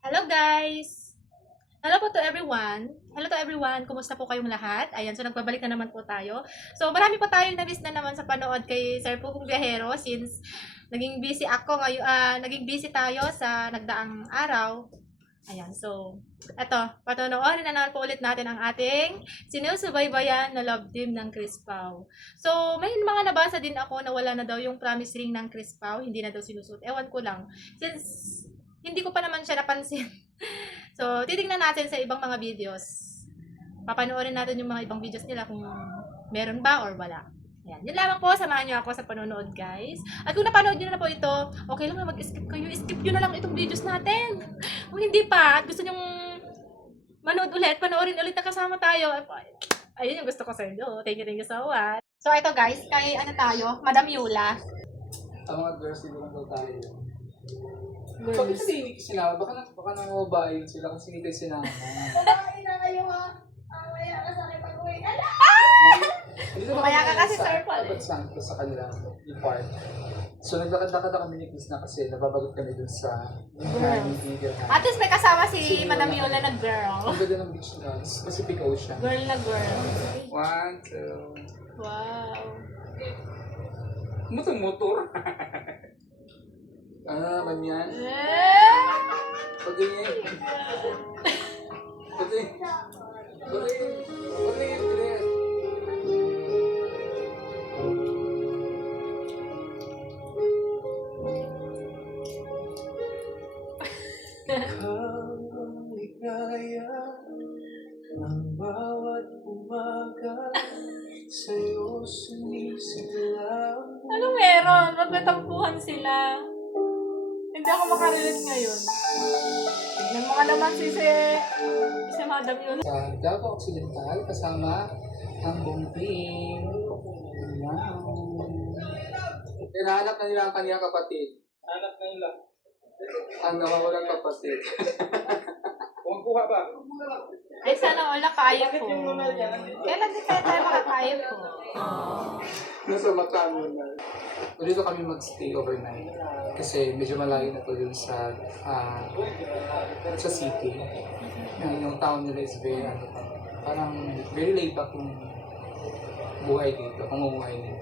Hello guys! Hello po to everyone. Hello to everyone. Kumusta po kayong lahat? Ayan, so nagbabalik na naman po tayo. So marami po tayong na-miss na naman sa panood kay Sir Pugong Biyahero since naging busy ako ngayon, naging busy tayo sa nagdaang araw. Ayan, so eto, panonoodin na naman po ulit natin ang ating sinusubaybayan na love team ng Chris Pao. So may mga nabasa din ako na wala na daw yung promise ring ng Chris Pao, hindi na daw sinusot. Ewan ko lang. Since hindi ko pa naman siya napansin. So, titingnan natin sa ibang mga videos. Papanoorin natin yung mga ibang videos nila kung meron ba or wala. Ayan. Yun lamang po. Samahan nyo ako sa panonood, guys. At kung napanood nyo na po ito, okay lang na mag-skip kayo. Skip nyo na lang itong videos natin. Kung hindi pa, at gusto nyo manood ulit, panoorin ulit na kasama tayo. Ayun yung gusto ko sa inyo. Thank you so much. So, ito guys, kay ano tayo, Madam Yula. Ang mga girls, hindi lang daw tayo. Bakit Girls. hindi sinama? Baka nangababayin sila kung hindi kayo sinama. Kumain na kayo ha. Mamaya ka sa akin pag-uwi. Ala! Mamaya ka kasi, Sir Paul, eh. Sa kanila, yung part. So naglakad-lakad na kami ni Chris na kasi nababagot kami dun sa video. At least may kasama si Madam Yola na girl. Ang ganda ng beach na, Pacific Ocean. Girl na girl. 1, 2... Wow. Motor. Naman yan. Pagingin. Pagingin, Chris. Ikaw ang ligaya ng bawat umaga, sa'yo sumisigaw. Ano meron? Magtatampuhan sila. Hindi ako makarelate ngayon. Tignan mo ka naman si Madam Yola. Sa Davao Occidental, kasama ang bumping. Wow. Hinahanap na nila ang kaniyang kapatid. Hanap na nila. Ang nawawalang kapatid. Kumukuha ba? Ay, sana wala kaya Bakit ko. yung lunar yan? Nandito. Kailan din kaya tayo makakaya ko? Nasa Macano na. Dito kami magstay overnight. Kasi medyo malayo na to dun sa city. Yung town nila is very, parang very laid back yung buhay dito, pamumuhay nila.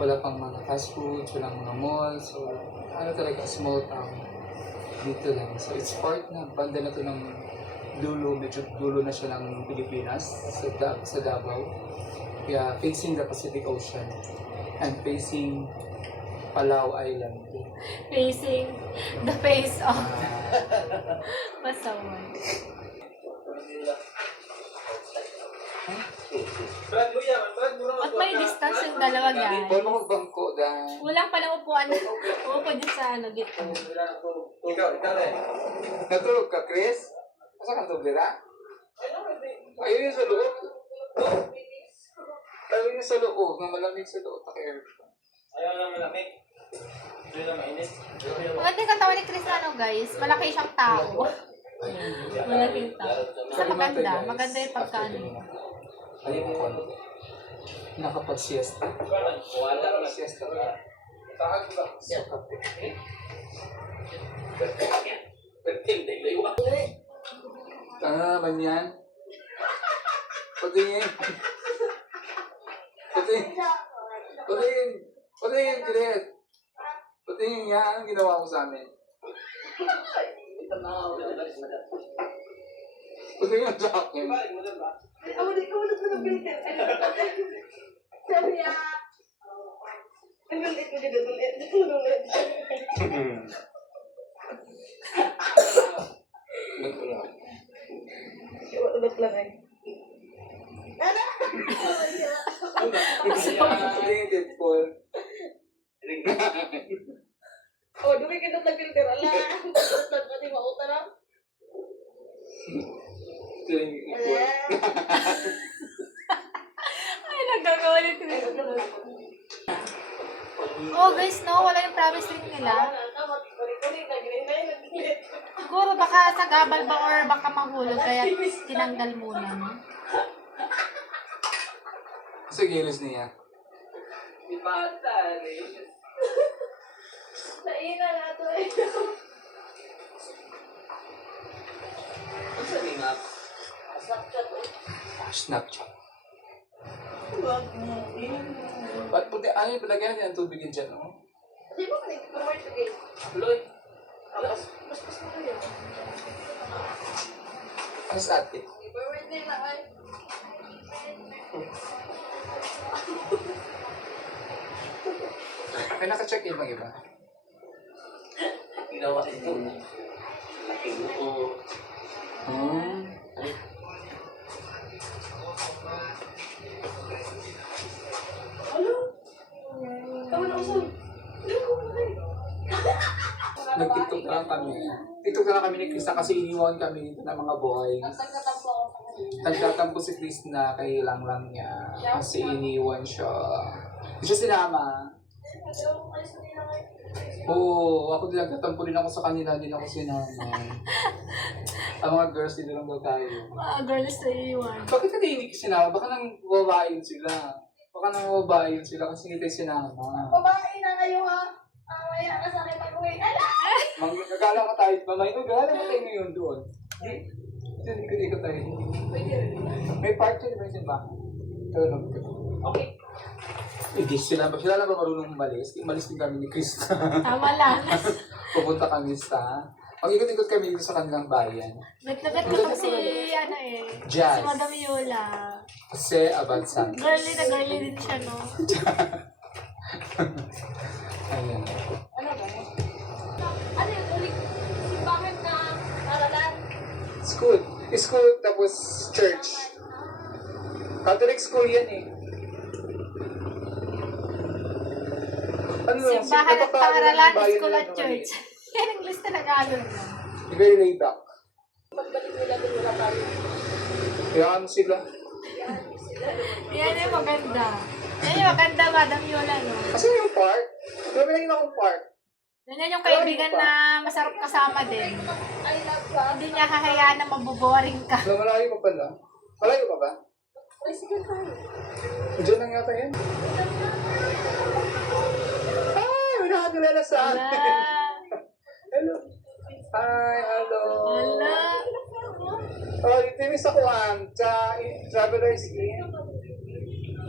Wala pang mga fast food, walang mga mall, so talaga, small town. Dito lang. So it's part na, banda na to ng dulo, medyo dulo na siya ng Pilipinas, sa Davao. Kaya facing the Pacific Ocean and facing Palau Island. Facing the face of Masawan. Brad mo yan. Brad mo At may distance yung dalawa, guys. Paano magbangko dahil? Walang palang upuan. Uupo dyan sa gitna. Ikaw rin. Natulog ka, Chris? Asa kang tublera? Ayun yung sa loob. Ayun yung sa loob, na malamig sa loob, taka-aircon. Ayaw lang malamig. Ayaw lang mainit. Maganda yung katawan ni Chris na ano, guys. Malaki siyang tao. Malaking tao. Isa maganda. Maganda yung pagkaano. Ayun yung konti. Nakapag-siesta. Wala. Siesta ka. Ano naman yan? Patingin. Patingin, Chris. Patingin nga, anong ginawa mo sa amin? Patingin sa akin. Awalin ko na filter. Sabi niya. Ang ulit ko dito. Ulit. Ulit lang eh. Ano? Patingin, Deadpool. Oh, dumi ka na filter. Ala. Ulit pati mauta na. Patingin, Ala. Ay, nagagawa ni Chris. Oh, guys, no. Wala yung promise ring nila. Siguro baka sa gabal ba or baka mahulog kaya tinanggal muna, no? Sa gilis niya. Di ba Naina na to eh. Sa lingap. Snapchat. Ba't puti, ano yung palagyan natin ang tubig dyan, no? Di ba nag-promote sa game? Loy. Mas na kayo. Ano sa ate? Happy birthday na ay. May naka-check-in bang iba? Ginawa ito. Laki buo. Ano? Kamu na usap. Nag-tiktok na lang kami. TikTok na lang kami ni Krista kasi iniwan kami dito ng mga boys. Nagtatampo ako sa kanila. Nagtatampo si Krista kay lang niya kasi iniwan siya. Hindi siya sinama. Oo, ako din nagtatampo din ako sa kanila, din ako sinama. Ang mga girls dito lang daw tayo. Girls na iwan. Bakit ka hindi sinama? Baka nang babae sila. Baka nang babae sila kasi hindi tayo sinama. Babae na kayo ha. Maya ka sa akin pag-uwi. Ala! Magkakala ka tayo, mamay, gala ka tayo ngayon doon. Hindi ko tayo. May part yun, may simbahan. Tulog ka. Okay. Hindi sila lang ba marunong umalis? Umalis din kami ni Krista. Tama lang. Pupunta kami sa... Mag-ikot-ikot kami dito sa kanilang bayan. Naglagat ko kasi, Jazz. si Madam Yola. Kasi abansa. Girly na girly din siya, no? Ayan. Ano ba? Ano yung ulit? Simbahan na aralan? School. School tapos church. Catholic school yan eh. Ano lang, Simbahan at paaralan, bayan school nila at naman church. Yan ang lista ng alon na. eh. Very laid back. Pagbalik nila doon wala tayo. Kaya ano sila? Yan yung maganda. Yan yung maganda, Madam Yola, no? Kasi yung park. Grabe na yun akong park. Yan yung kaibigan na masarap kasama din. I love God. Hindi niya hahayaan na mabuboring ka. Wala, malayo pa pala. Malayo pa ba? Ay, sige tayo. Diyan lang yata yan. Ay, may nakakilala sa Wala. akin. Hello. Hi, hello. Wala. Oh, dito yung sa Kuan, sa Traveler's Inn.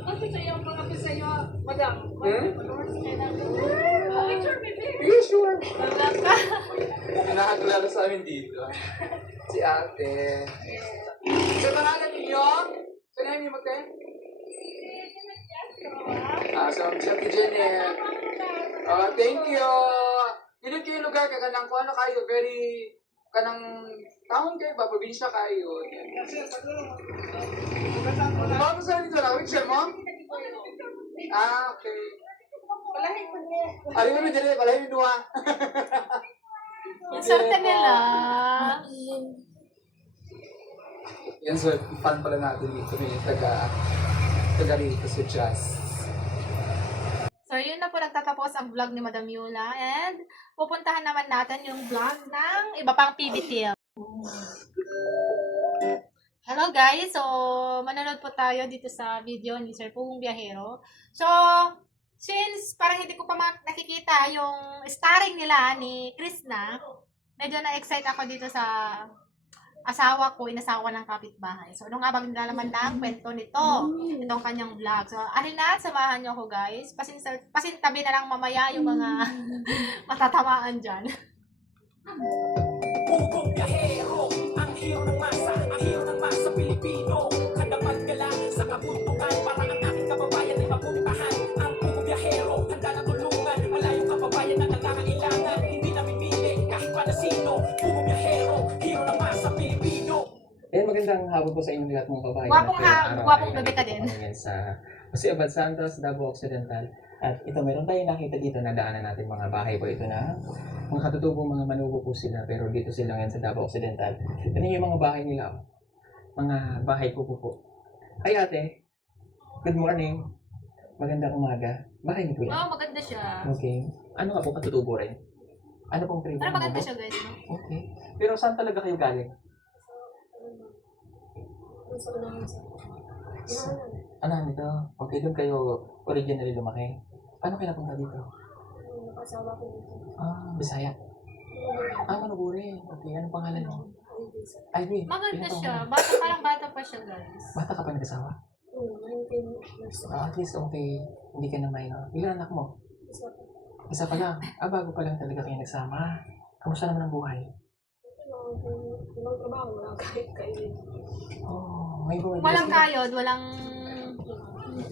Ano sa iyo, mga pisayo, madam? Picture, baby. Yeah, sure. Wala ka. May nakakilala sa amin dito. Si ate. Sa pangalan ninyo? Sa name niyo magte? So, Chef Janet. Thank you. Dito kayo lugar ka kanang kung ano kayo, very kanang taon kayo ba, probinsya kayo. Bago sa dito na, which year mo? Okay. Palahin mo niya. Ari mo dito, palahin mo ha. Ang swerte nila. Yan, so fan pala natin dito. May taga rito si Jazz. So, yun na po nagtatapos ang vlog ni Madam Yola. And, pupuntahan naman natin yung vlog ng iba pang PBT. Hello guys! So, manonood po tayo dito sa video ni Sir Pugong Biyahero. So, since parang hindi ko pa nakikita yung starring nila ni Krishna, medyo na-excite ako dito sa asawa ko, inasawa ng kapitbahay. So, ano nga bang nilalaman ng kwento nito? Itong kanyang vlog. So, alin na, samahan niyo ako guys. Pasintabi na lang mamaya yung mga matatamaan dyan. Pugong Biyahero, ang hero ng masa, ang hero ng masa Pilipino. Handa maggala sa kabuntukan para ang aking kababayan ay mapuntahan. Ang Pugong Biyahero, handa na tulungan, malayong kababayan na nangangailangan. Hindi namimili kahit pa na sino. Pugong Biyahero, hero ng masa Pilipino. Ayan, magandang hapon po sa inyong lahat mga kababayan. Gwapong gabi ka din. Sa Jose Abad Santos, Davao Occidental. At ito, meron tayong nakita dito na daanan natin mga bahay po ito na mga katutubong mga manubo po sila. Pero dito sila ngayon sa Davao Occidental. Ito yung mga bahay nila. Oh. Mga bahay po. Hi ate. Good morning. Magandang umaga. Bahay niyo po yan? Oo, maganda siya. Okay. Ano nga po katutubo rin? Ano pong trade? Pero maganda siya guys. No? Okay. Pero saan talaga kayo galing? Ano nito? Okay, doon kayo originally lumaki. Paano kayo napunta dito? Kasama ko dito. Bisaya. Manuburi. Okay, anong pangalan mo? Ay, wait. Maganda ilang taon siya. ka na? Bata, parang bata pa siya, guys. Bata ka pa nag-asawa? 19 years old. At least okay. Hindi ka na minor. Ilan anak mo? Isa pa lang. Bago pa lang talaga kayo nagsama. Kamusta naman ang buhay? Walang trabaho, walang kahit kainin. Oh, may buhay. Walang kayod, walang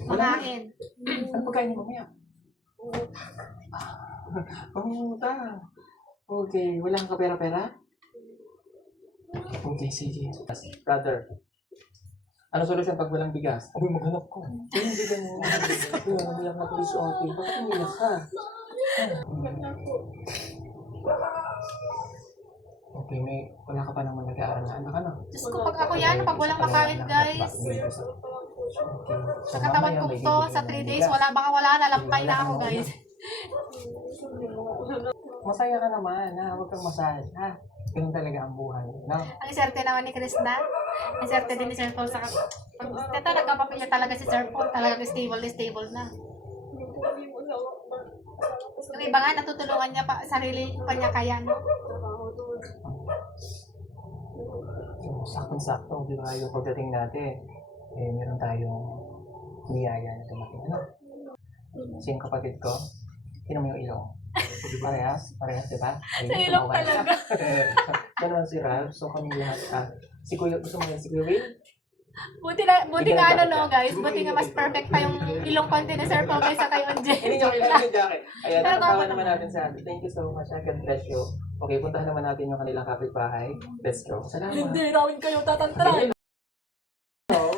makain. Ano pagkain mo mamaya? Pangungutang. Okay, walang kapera-pera? Okay, sige. Brother, ano solusyon pag walang bigas? Uy, maghanap ko. Hindi ka mo. Kaya namiyak na police okay. Bakit umiyak ka? Okay, wala ka pa naman nag-aaral na anak, ano? Diyos ko, pag ako yan, pag walang makain, guys. Okay. Sa katawan ko to, sa 3 days, baka wala na, lampay na ako, guys. Masaya ka naman, ha? Huwag kang masaya, ha? Ganun talaga ang buhay, no? Ang iserte naman ni Krishna. Ang iserte din ni Sir Paul sa ito, nagkapapilya talaga si Sir Paul. Talagang stable na. Yung iba nga, natutulungan niya pa, sarili pa niya kaya, no? So, saktong-sakto, di ba? Yung pagdating natin, meron tayong niyaya na dumating. Ano? Sino kapatid ko? Sino mo yung ilong? Parehas, di ba? Sa ilong talaga. So naman si Ralph, so kami lahat. Si Kuya, gusto mo yan si Kuya Will? Buti nga ano, no, guys. Buti nga mas perfect pa yung ilong konti ni Sir Paul kaysa kay Onje. Hindi nyo kailangan yung jacket. Ayan, Pero natawa ako naman naman. natin sa atin. Thank you so much. God bless you. Okay, puntahan naman natin yung kanilang kapitbahay. Let's go. Salamat. namin kayo tatantran. Hello.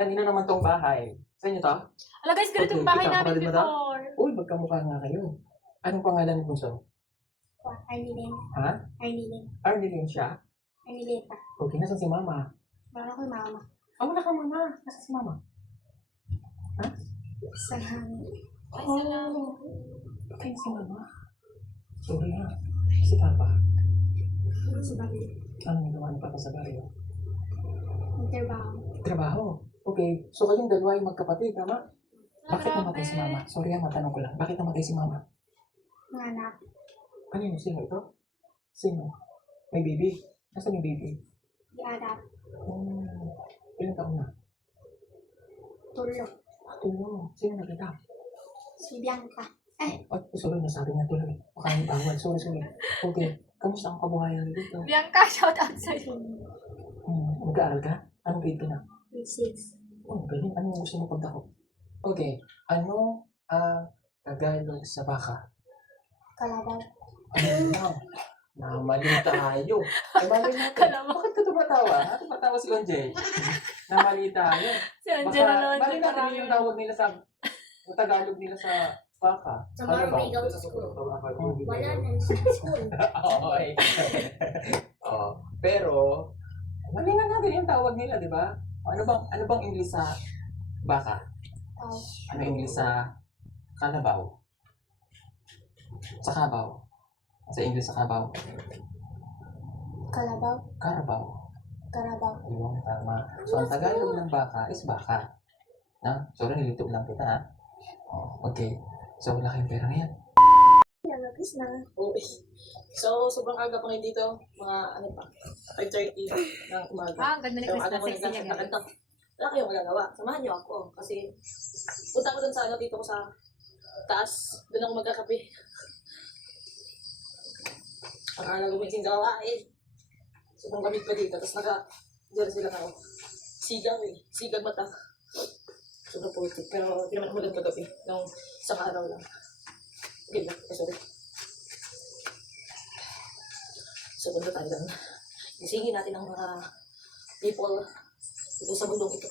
Kanino naman tong bahay? Sa inyo to? Ala guys, ganito yung Okay, bahay kita, namin kapatid mo daw? before. Uy, magkamukha nga kayo. Anong pangalan mo so? Arnilin. Ha? Arnilin. Arnilin siya? Arnileta. Okay, nasan si Mama? Parang ako yung mama. Wala ka mama. Nasan si Mama? Sa hangin. Oh, patay si Mama. Sorry ha. Si Papa. Sa babi. Anong ginawa ni Papa sa baryo? Ang trabaho. Trabaho. Okay, so kayong dalawa ay magkapatid, tama? Bakit namatay si Grabe. Mama? Sorry ha, matanong ko lang. Bakit namatay si Mama? Mga anak. Kanino? Sino ito? Sino? May baby? Nasaan yung baby? Iadap. Ilang taon na? Tulo. Tulong. Sino nakita? Si Bianca. Sorry, nasabi nga tuloy. Baka yung tawad. Sorry. Okay. Kamusta ang kabuhayan dito? Bianca, shout out sa'yo. Mag-aaral ka? Anong grade ka na? Grade 6. Oh, galing. Anong gusto mo pagdako? Okay. Ano ang Tagalog sa baka? Kalabaw. Ano lang? Namali tayo. Ay, mali natin. Kalabaw. Bakit ka tumatawa? Tumatawa si Onjay. Namali tayo. Si Angela Mali natin yung tawag nila sa yung Tagalog nila sa baka. Sa Barbago sa school. Wala na sa school. Okay. Oh, pero mali na natin yung tawag nila, di ba? Ano bang English sa baka? Oh. Ano English sa kalabaw? Sa kabaw. Sa English sa kabaw. Kalabaw. Karabaw. Karabaw. Yung tama. So, ang Tagalog ng baka is baka. Na? Sorry, nilito lang kita, ha? Oh, okay. So, wala kayong pera ngayon. Nagagis na. Okay. So, sobrang aga pa ngayon dito. Mga, 5:30 ng umaga. Ah, ang ganda ni So, Krishna, aga ko sexy niya, guys. nagkakanta. Wala kayong magagawa. Samahan niyo ako. Kasi, punta ko dun sa dito ko sa taas. Doon ako magkakape. Ang ala gumising gawa sobrang gamit pa dito. Tapos jersey lang ako. Sigang Sigang mata. Sobrang putik. Pero, hindi naman ako maganda gabi. Nung isang araw lang. Okay lang. Sorry. So, punta tayo doon. Gisingin natin ang mga people dito sa bundok ito.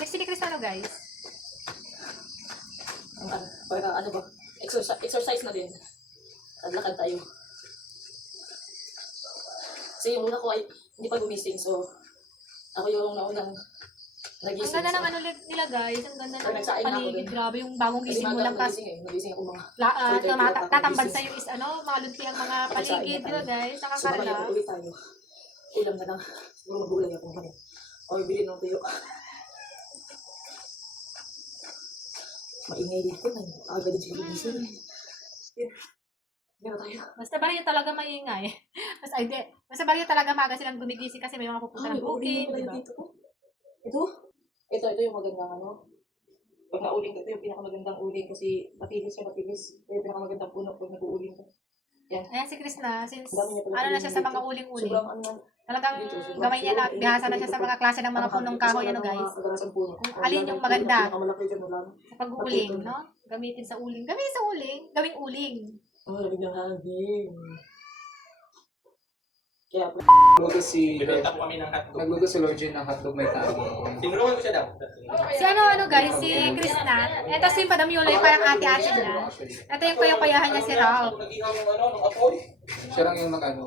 Sexy ni Krishna, no, guys? Para ano ba? Exercise na din. Lakad tayo. Kasi yung una ko ay hindi pa gumising. So, ako yung naunang Ang nagising. ganda ng ano nila, guys. Ang ganda Pag ng nagsaing na ako paligid. dun. Grabe yung bagong Kasi gising mo maga lang. ako nagising ako mga Tatambad sa'yo is mga lunti ang mga paligid, di ba, guys? So, mamaya Nakakarala. ulit tayo. Ulam na lang. Siguro magulay ako kami. O, ibili ng tuyo. Maingay dito na. Aga din siya gumising. Hindi na tayo. Basta bariya talaga maingay. Basta bariya talaga maga silang gumigising kasi may mga pupunta ng booking, di ba? Ito yung magandang ano. Pag nauling ka, ito yung pinakamagandang uling kasi matilis. Ito yung pinakamagandang puno pag nag-uuling ka. Ayan si Chris na, since Dami niya pala ano na siya sa dito. mga uling-uling. Sobrang ano. Talagang gamay niya na, bihasa na siya sa mga klase ng mga punong kahoy, ano guys. Alin yung maganda? Sa pag-uuling, no? Gamitin sa uling. Gamitin sa uling. Gawing uling. Ang lamig ng hangin. Kaya, Nagluto si Pinunta po kami ng hotdog. Nagluto si Lord Jun ng hotdog may tao. Tinuruan ko siya daw. Si ano guys, si Chris na. Ito si Madam Yuloy, parang ate-ate niya. Ito yung kuya-kuyahan niya si Ralph. Nag-ihaw yung ano, ng apoy. Siya lang yung nag-ano.